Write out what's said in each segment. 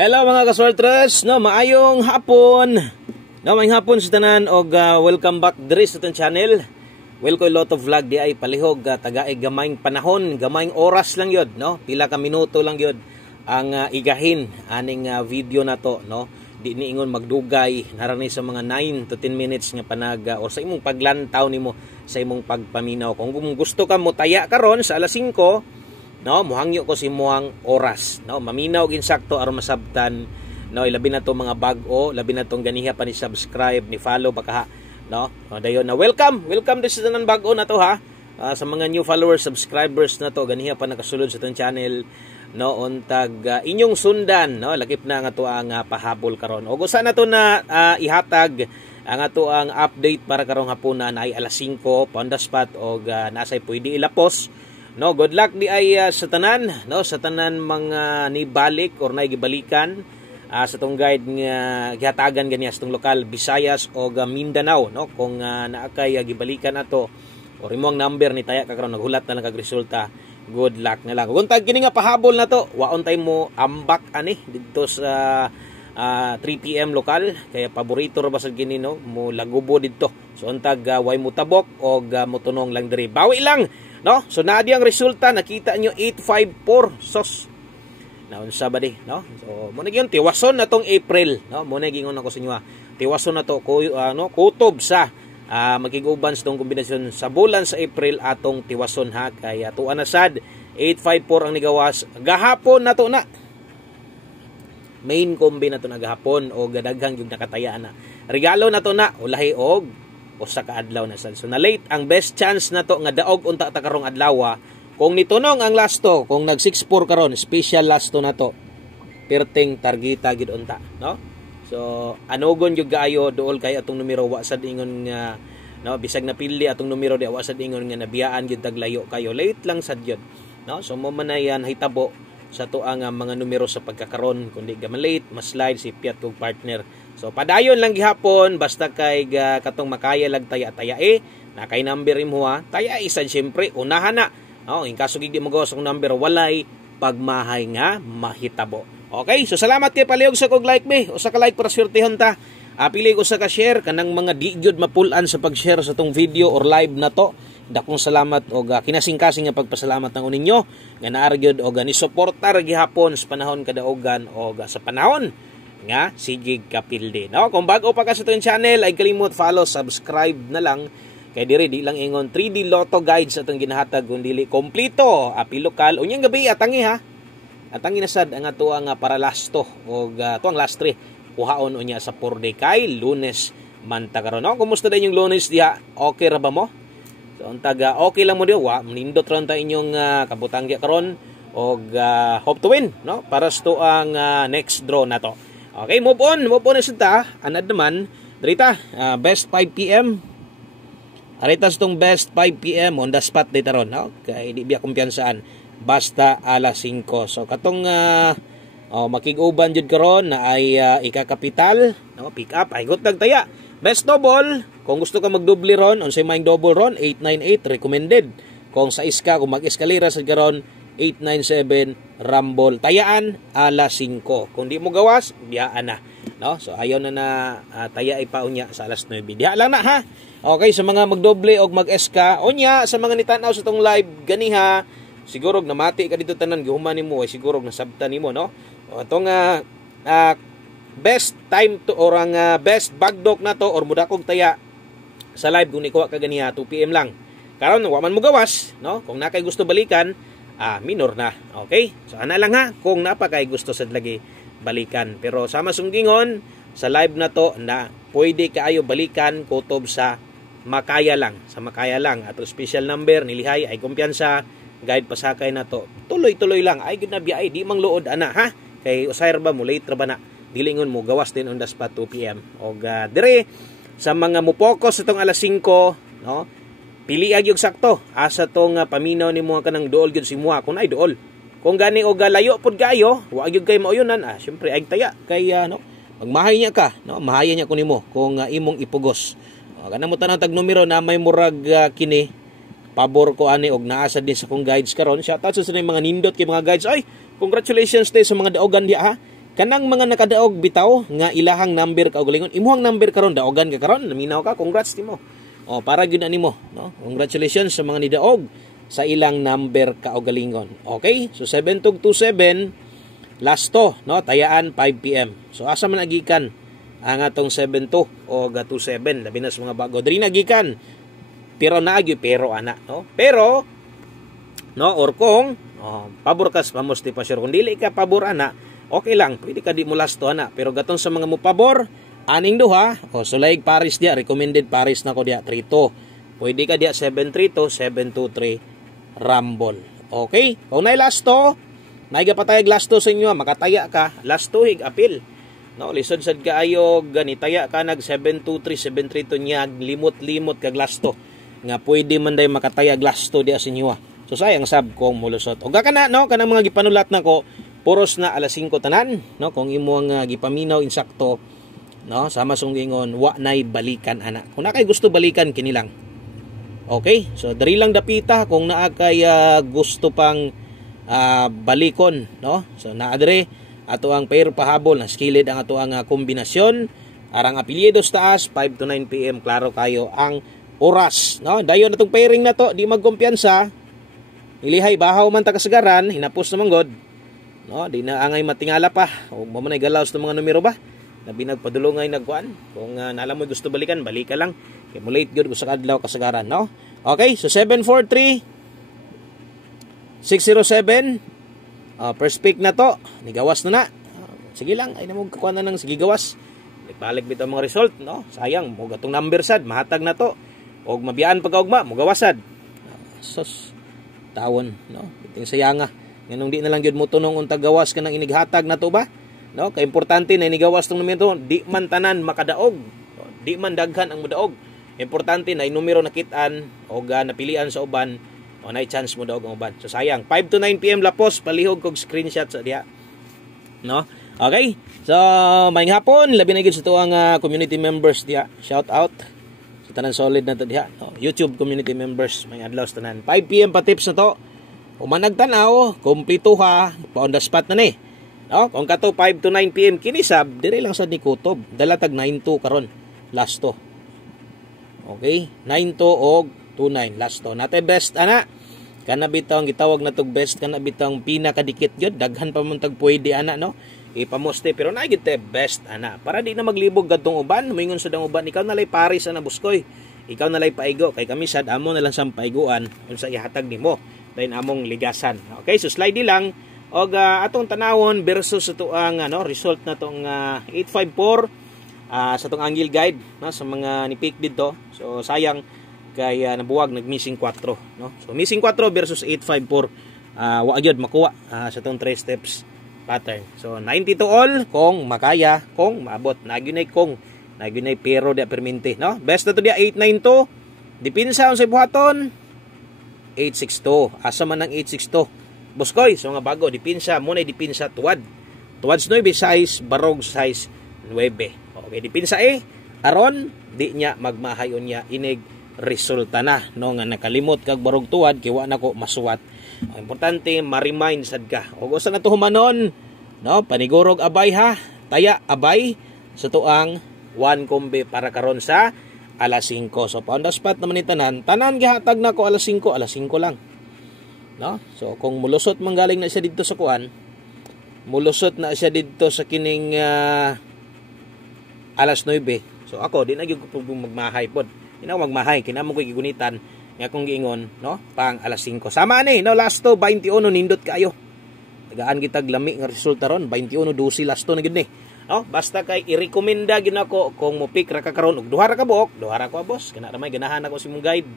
Hello mga kaswartres, no, maayong hapon. No, maayong hapon sa tanan og welcome back diri sa tong channel. Welcome lot of vlog di ay palihog tagaay gamayng panahon, gamayng oras lang yod, no? Pila ka minuto lang yod ang igahin aning video na to, no? Di ni ingon magdugay narani sa mga 9 to 10 minutes nga panag or sa imong paglantaw nimo sa imong pagpaminaw. Kung gusto ka mo taya karon sa alas 5, no, muhangyo ko si muhang oras, no, maminaw gin sakto aron masabtan, no, ilabi na to mga bag-o, labi na tong ganiha pa ni subscribe ni follow baka ha, no, dayon na welcome din sa tanan bag-o na to ha, sa mga new followers, subscribers na to ganiha pa nakasulod sa tong channel, no, untag inyong sundan, no, lakip na nga to ang pahabol karon o gusto na to na ihatag ang ato ang update para karong hapunan ay alas 5 on the spot og nasay pwede ilapos. No, good luck di ay sa tanan, no, sa tanan mga nibalik or naigibalikan sa tong guide nga gihatagan ganiya sa tong lokal Visayas o Mindanao, no, kung naakay gibalikan ato or imong number ni taya ka karon naghulat na lang kag resulta, good luck na lang. Kung tag kini nga pahabol na to, waon tay mo ambak ani didto sa 3 PM lokal kaya paborito ra basad kini, no, mo lagubo didto. So untag way mo tabok og motunong lang diri. Bawi lang, no? So naadi ang resulta, nakita nyo 854 sos. Naunsa ba di, no? So mo na gyud tiwason na tong April, no? Mo na gingon ako sa inyo, tiwason na to no, kutob sa magiguban sa tong kombinasyon sa bulan sa April atong tiwason ha, kaya tuan na sad 854 ang nigawas gahapon na to na. Main kombi na to na gahapon o gadaghang yung nakataya na. Regalo na to na ulahi og usa ka adlaw na sad. So na late ang best chance na to nga daog unta ta karong adlaw. Kung nitunong ang lasto, kung nag 6-4 karon, special lasto na to. Perting targeta gid unta, no? So anogon jud gaayo duol kay atong numero wa sad ingon nga, no, bisag napili atong numero di wa sad ingon nga nabiyaan gid taglayo kayo. Late lang sad jud, no? So mo man yan hitabo sa tuang mga numero sa pagkakaron, kundi gaman late mas slide si Piat kog partner. So padayon lang gihapon basta kay katong makaya lag taya-taya na kay number mo ha. Taya isan syempre unahan na. Oh, in kaso gid mo gawas og number walay pagmahay nga mahitabo. Okay, so salamat kay palihog sa kog like me. Usa ka like para swertehon ta. Pili ko sa ka share kanang mga di jud mapulan sa pag-share sa tong video or live na to. Dakong salamat o kinasing-kasing nga pagpasalamat ng ninyo nga naargyod o ni suportar gihapon sa panahon kadaogan o sa panahon nga sigig kapilde, no? Kung bago pa ka sa itong channel ay kalimot follow, subscribe na lang kay diri di lang ingon 3D Lotto guide sa itong ginahatag kundi kompleto api lokal unyang gabi atangi ha, atangi na sad ang ato ang para lasto o tuang lastre kuhaon unya sa 4 day kay Lunes man ta karon, no? Kumusta din yung Lunes diha, okay ra ba mo? So untag okay lang mo diyo wa nindot ron ta inyong kabutangya karon og hope to win, no, para sa ang next draw na to. Okay, move on na sita anad naman drita best 5 PM arita sa tong best 5 PM on the spot dita ron, no? Kay di biya kumpiyansaan basta alas 5. So katong makig-uban jud karon na ay ikakapital, no, pick up ay gut nagtaya. Best double, kung gusto ka magdoble ron, unsay maing double ron, 898 recommended. Kung sa iska, kung mag-eskalera sa karon, 897 rumble. Tayaan alas 5. Kung di mo gawas, biyaan na, no? So ayaw na taya ipa unya sa alas 9. Diha lang na ha. Okay, sa mga magdoble og mag-eska, unya sa mga nitanaw sa tong live ganiha, siguro namati ka dito tanan gihuman nimo ay siguro nasabtan nimo, no? O tong best time to or ang best bagdok na to or mudakog taya sa live kung nikuha ka ganiha 2 PM lang. Karon wa man mo gawas, no? Kung nakay gusto balikan, minor na. Okay? So ana lang ha kung napakay gusto sad lagi balikan. Pero sama sunggingon sa live na to na pwede kaayo balikan kutob sa makaya lang, sa makaya lang. Ato special number nilihay ay kumpiyansa, guide pasakay na to. Tuloy-tuloy lang ay gud na biya di mang luod ana ha. Kay usayr ba mo late ra ba na? Dilingon mo gawas din on the spot 2 PM. Og dire sa mga mupokos itong alas 5, no? Pili agyog sakto asa tong paminaw nimo kanang duol gyud si muha kun ay duol. Kung gani og layo pud kayo, wa gyud kay mauyunan, syempre ay taya kay no. Magmahay niya ka, no? Mahaya niya kun nimo kung imong ipugos. Kana mo tanang tag numero na may murag kini pabor ko ani og naasa din sa kong guides karon. Shout out sa mga nindot kay mga guides. Ay, congratulations tayo sa mga daogan diha ha. kanang mga nakadaog bitaw nga ilahang number kaugalingon, imuhang number karon daogan ka karon, laminaw ka, congrats nimo. O para gyud nimo, no? Congratulations sa mga nidaog sa ilang number kaugalingon. Okay? So 7227 last to, no? Tayaan 5 PM. So asa man nagikan ang atong 72 o 27 labi na sa mga bago. Diri nagikan. Pero naagi pero ana, no? Pero no, or kung pabor ka sa pamosti pa sure, kung dili ka pabor ana, okay lang, pwede ka di mo last to ana. Pero gaton sa mga mo pabor, aning duha, sulaig paris dia, recommended paris na ko dia 3-2. Pwede ka dia 7-3-2, 7-2-3 rumble. Okay? Kung nay last to, naiga patayag last to sa inyo, makataya ka, last to hig apil. No, lisod sad kaayo ganitaya ka nag 7-2-3, 7-3-2 niya, limot-limot kag last to. Nga pwede man day makatayag last to dia sa inyo. So sayang sab kong mulusot. Uga ka na, no, kanang mga gipanulat na ko, puros na alas 5 tanan, no, kung imo nga gipaminaw insakto, no, sama sungingon wa nay balikan ana. Kung na kay gusto balikan kini lang. Okay? So diri lang dapita kung naa kay gusto pang balikon, no? So naa diri ato ang pair pahabol na skilled ang ato ang kombinasyon. Arang apelyidos taas 5 to 9 PM klaro kayo ang oras, no? Dayon atong pairing na to, di magkumpiyansa. Ilihay bahaw man ta kasagaran, hinapos na manggod. No, di na angay matingala pa. O mo man ay galaw sa mga numero ba? Labi nagpadulongay nagkuan. Kung naalam mo gusto balikan, balika lang. Kay mo late gyud sa adlaw kasagaran, no? Okay, so 743 607 first pick na to. Nigawas na na. Sige lang, ay namo kuan na nang sige gawas. Balik bitaw mga result, no? Sayang mo gatong number sad, mahatag na to. Og mabiyaan pagkaugma, mo gawasad. Sus tawon, no? Biting sayanga. Nganong di na lang gyud mo tunong untag gawas kanang inighatag na to ba? No, kay importante na inigawas tong numero, di man tanan makadaog. Di man daghan ang modaog. Importante na numero nakitaan o napilian sa uban o na chance mo daog ang uban. So sayang 5 to 9 PM lapos palihog kog screenshot sa diha. No? Okay? So maayong hapon, labi na gyud sa tuang community members diha. Shout out sa tanan solid na to diha. No? YouTube community members, may adlaw sa tanan. 5 PM pa tips na to. Kung managtanaw, kumplito ha, pa on the spot na ni. No? Kung kato 5 to 9 PM kinisab, dire lang sa ni kutob. Dalatag 9-2 karon. Last to. Okay? 9-2 og 2-9 last to. Nate best ana. Kana bitaw gitawag na tog best, kana bitaw pinakadikit gyud, daghan pa man tag pwede ana, no? Ipamoste pero na gid best ana. Para di na maglibog gadtong uban, moingon sa dang uban, ikaw nalay paris ana buskoy. Ikaw nalay paigo kay kami sad amo na lang sang paiguan unsa ihatag nimo. Dayon among ligasan. Okay, so slide lang og atong tanawon versus ito ang result na tong 854 sa tong angle guide, no, sa mga ni-pick dito. So sayang kay nabuwag nag-missing 4, no. So missing 4 versus 854 wa gyud makuha sa tong 3 steps pattern. So 90 to all kung makaya, kung maabot nagyunay kung nagyunay pero dia permente, no. Best na to dia 892. Dipinsa sa buhaton 862. Asa man ang 862? Buskoy, so nga bago dipinsa mo na dipinsa tuwad. Tuwad 9 size, barog size 9. Okay, dipinsa aron di niya magmahayon niya inig resulta na, no, nga nakalimot kag barog tuwad kay wa nako masuwat. Ang importante ma-remind sad ka. Og usa na to humanon, no, panigurog abay ha. Taya abay sa tuang 1 kombe para karon sa alas 5. So on the spot naman ni tanan gihatag na ko alas 5 lang. No? So kung mulusot man galing na siya dito sa kuan, mulusot na siya dito sa kining alas 9. So ako di na gyud ko magmahay pod. Ina magmahay kinamo ko gigunitan nga kung giingon, no? Pang alas 5. Sama ni, no, last to 21 nindot kayo. Tagaan kitag lami nga resulta ron 21-12 last to na gid ni. No, basta kay i-rekomenda gid nako kung mo pick ra ka karon og duha ra ka buok, duha ra ko boss, kana ramay ganahan ako si mong guide.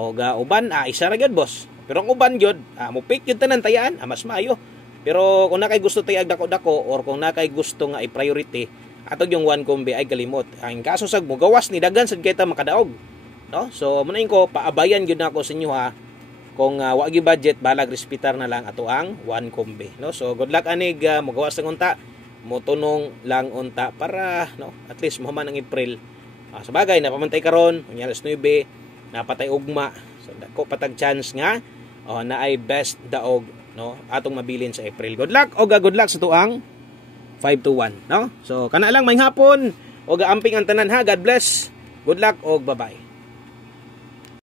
Og uban isa ra gyud boss. Pero ang uban gyud, mo pick gyud tanan tayaan, mas maayo. Pero kung na kay gusto tayag dako-dako or kung na kay gusto nga i-priority, atog yung 1 kombe ay kalimot. Ang kaso sag mo gawas ni daghan sad kita makadaog. No? So munain ko paabayan gyud nako sa inyo ha. Kung wa gyud budget, balag respetar na lang ato ang 1 kombe, no? So good luck anig mo gawas ng unta. Mo tunong lang unta para, no, at least mahuman ang April. Sa bagay napamantay karon, unya alas 9 napatay ugma. So dako patag chance nga na ay best daog, no, atong mabilin sa April. Good luck o good luck sa tuang 521, no? So kana lang may hapon o gaamping ang tanan ha. God bless. Good luck o bye-bye.